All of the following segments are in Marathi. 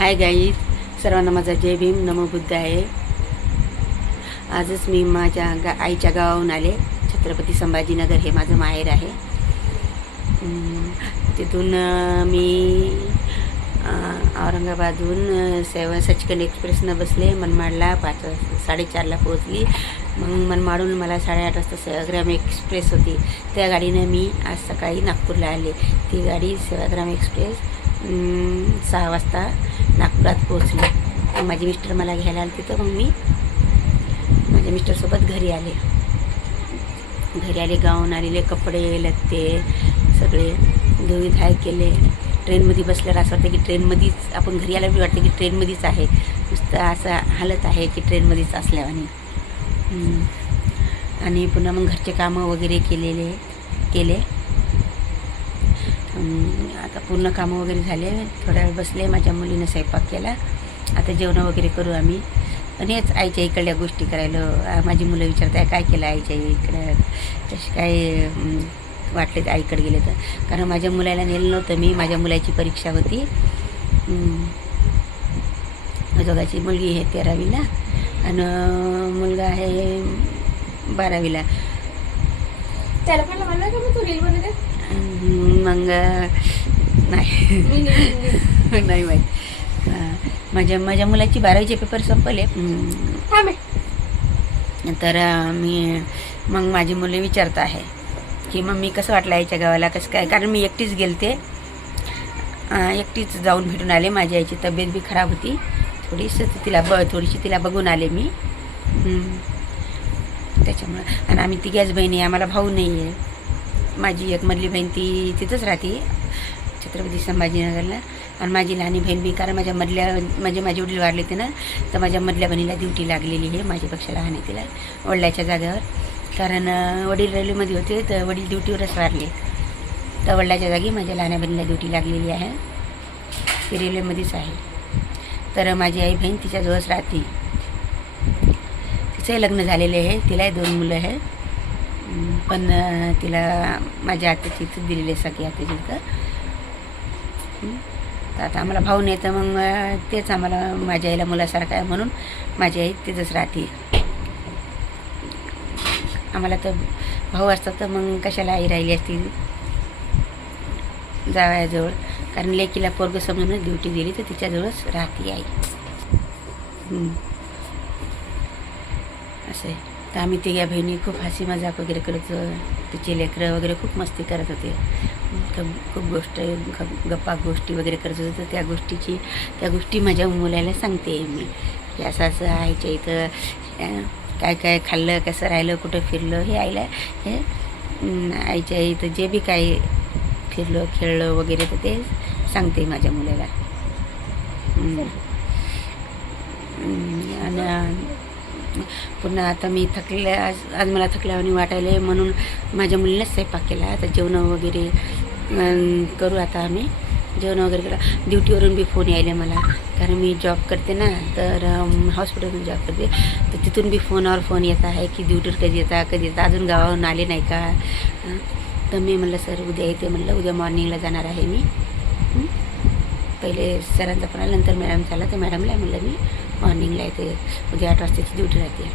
हाय गाईज सर्वांना माझा जय भीम नमो बुद्ध आहे. आजच मी माझ्या गा आईच्या गावाहून आले. छत्रपती संभाजीनगर हे माझं माहेर आहे. तिथून मी औरंगाबादहून सेव सचखंड एक्सप्रेसनं बसले मनमाडला पाच वाजता साडेचारला पोहोचली. मग मनमाडून मला साडेआठ वाजता सेवाग्राम एक्सप्रेस होती. त्या गाडीनं मी आज सकाळी नागपूरला आले. ती गाडी सेवाग्राम एक्सप्रेस सहा वाजता नागपुरात पोहोचले. माझे मिस्टर मला घ्यायला आले तिथं. मग मी माझ्या मिस्टरसोबत घरी आले. घरी आले गाऊन आलेले कपडे लत्ते सगळे धुई धाय केले. ट्रेनमध्ये बसल्यावर असं वाटतं की ट्रेनमध्येच आपण घरी आल्यावर वाटतं की ट्रेनमध्येच आहे. नुसतं असं हालत आहे की ट्रेनमध्येच असल्यावानी. आणि पुन्हा मग घरचे कामं वगैरे केलेले केले. आता पूर्ण कामं वगैरे झाले थोड्या वेळ बसले माझ्या मुलीनं स्वयंपाक केला. आता जेवणं वगैरे करू आम्ही. आणि हेच आईच्या इकडल्या गोष्टी करायला माझी मुलं विचारताय काय केलं आईच्या इकडं? तसे काय वाटले आईकडे गेले तर? कारण माझ्या मुलाला नेलं नव्हतं मी माझ्या मुलाची परीक्षा होती. दोघाची मुलगी आहे तेरावीला आणि मुलगा आहे बारावीला. त्याला पण म्हणलं का मी तू रील बनवते? मग नाही. नाही- नाही माहीत माझ्या माझ्या मुलाची बारावीचे पेपर संपले. तर मी मग माझी मुलं विचारत आहे की मग मी कसं वाटलं आईच्या गावाला कसं काय? कारण मी एकटीच गेलते. एकटीच जाऊन भेटून आले. माझ्या आईची तब्येत बी खराब होती. थोडीशी तिला ब थोडीशी तिला बघून आले मी. त्याच्यामुळं आणि आम्ही तिघ्याच बहिणी आहे, आम्हाला भाऊ नाही आहे माझी एक मधली बहीण ती तिथंच राहते छत्रपती संभाजीनगरला. आणि माझी लहानी बहीण बी कारण माझ्या मधल्या म्हणजे माझे वडील वारले ते ना तर माझ्या मधल्या बहिणीला ड्युटी लागलेली आहे माझ्यापेक्षा लहान आहे तिला वडिलाच्या जागेवर. कारण वडील रेल्वेमध्ये होते तर वडील ड्युटीवरच वारले. तर वडिलाच्या जागी माझ्या लहान्या बहिणीला ड्युटी लागलेली आहे. ती रेल्वेमध्येच आहे. तर माझी आई बहीण तिच्याजवळच राहते. तिचंही लग्न झालेले आहे तिलाही दोन मुलं आहे पण तिला माझ्या आत्याची इथं दिलेली आहे सगळी आत्याची इथं. तर आता आम्हाला भाऊ नाही तर मग तेच आम्हाला माझ्या आईला मुलासारखं आहे म्हणून माझी आई तिथंच राहते. आम्हाला तर भाऊ असतात तर मग कशाला आई राहिली असती? जावयाजवळ. कारण लेकीला पोरग समजूनच ड्युटी दिली तर तिच्याजवळच राहते आई. असं आहे. तर आम्ही तिघ्या बहिणी खूप हसी मजाक वगैरे करत तिचे लेकरं वगैरे खूप मस्ती करत होते. खूप खूप गोष्ट गप्पा गोष्टी वगैरे करत होते. तर त्या गोष्टीची त्या गोष्टी माझ्या मुलाला सांगते मी. की असं असं आईच्या इथं काय काय खाल्लं कसं राहिलं कुठं फिरलं हे आईला हे आईच्या इथं जे बी काय फिरलं खेळलं वगैरे तर ते सांगते माझ्या मुलाला हं. हं, आणि पुन्हा आता मी थकले आज आज मला थकल्यावानी वाटायला म्हणून माझ्या मुलीनेच स्वयंपाक केला. आता जेवण वगैरे करू आता आम्ही. जेवण वगैरे केलं ड्युटीवरून बी फोन यायले मला. कारण मी जॉब करते ना तर अं, हॉस्पिटलमध्ये जॉब करते. तर तिथून बी फोनवर फोन येत आहे की ड्युटीवर कधी येता कधी येता. अजून गावाहून आले नाही का? तर मी म्हणलं सर उद्या येते म्हणलं. उद्या मॉर्निंगला जाणार आहे मी. पहिले सरांचा पण आला नंतर मॅडम झाला तर मॅडमला म्हणलं मी मॉर्निंगला येते. उद्या आठ वाजताची ड्युटी राहते.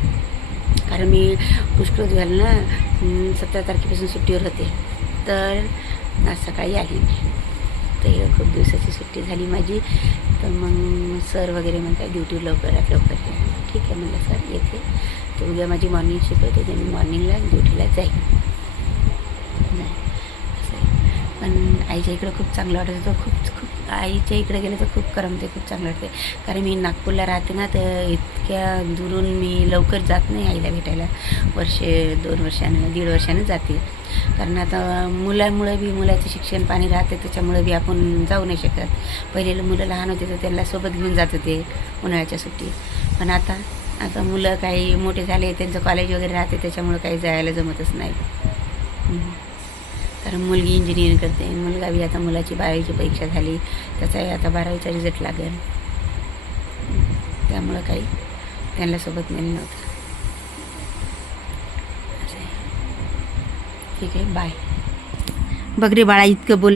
कारण मी पुष्कळ झालं ना सतरा तारखेपासून सुट्टीवर होते. तर आज सकाळी आली मी. तर खूप दिवसाची सुट्टी झाली माझी. तर मग सर वगैरे म्हणतात ड्युटी लवकरात लवकर या. ठीक आहे म्हणलं सर येते. तर उद्या माझी मॉर्निंग शिफ्ट होते तर मी मॉर्निंगला ड्युटीला जाईल. नाही. आईच्या इकडं खूप चांगलं वाटायचं तर खूप खूप आईच्या इकडे गेलं तर खूप करमते खूप चांगलं वाटते. कारण मी नागपूरला राहते ना तर इतक्या दुरून मी लवकर जात नाही आईला भेटायला. वर्षे दोन वर्षानं दीड वर्षानं जाते. कारण आता मुलामुळं बी मुलाचं शिक्षण पाणी राहते त्याच्यामुळे बी आपण जाऊ नाही शकत. पहिले मुलं लहान होते तर त्यांना सोबत घेऊन जात होते उन्हाळ्याच्या सुट्टीत पण आता आता मुलं काही मोठे झाले त्यांचं कॉलेज वगैरे राहते त्याच्यामुळं काही जायला जमतच नाही. कारण मुलगी इंजिनिअरिंग करते. मुलगा बी आता मुलाची बारावीची परीक्षा झाली. त्याचाही आता बारावीचा रिझल्ट लागेल. त्यामुळं काही त्यांना सोबत नेलं नव्हतं. ठीक आहे बाय बघ रे बाळा इतकं बोल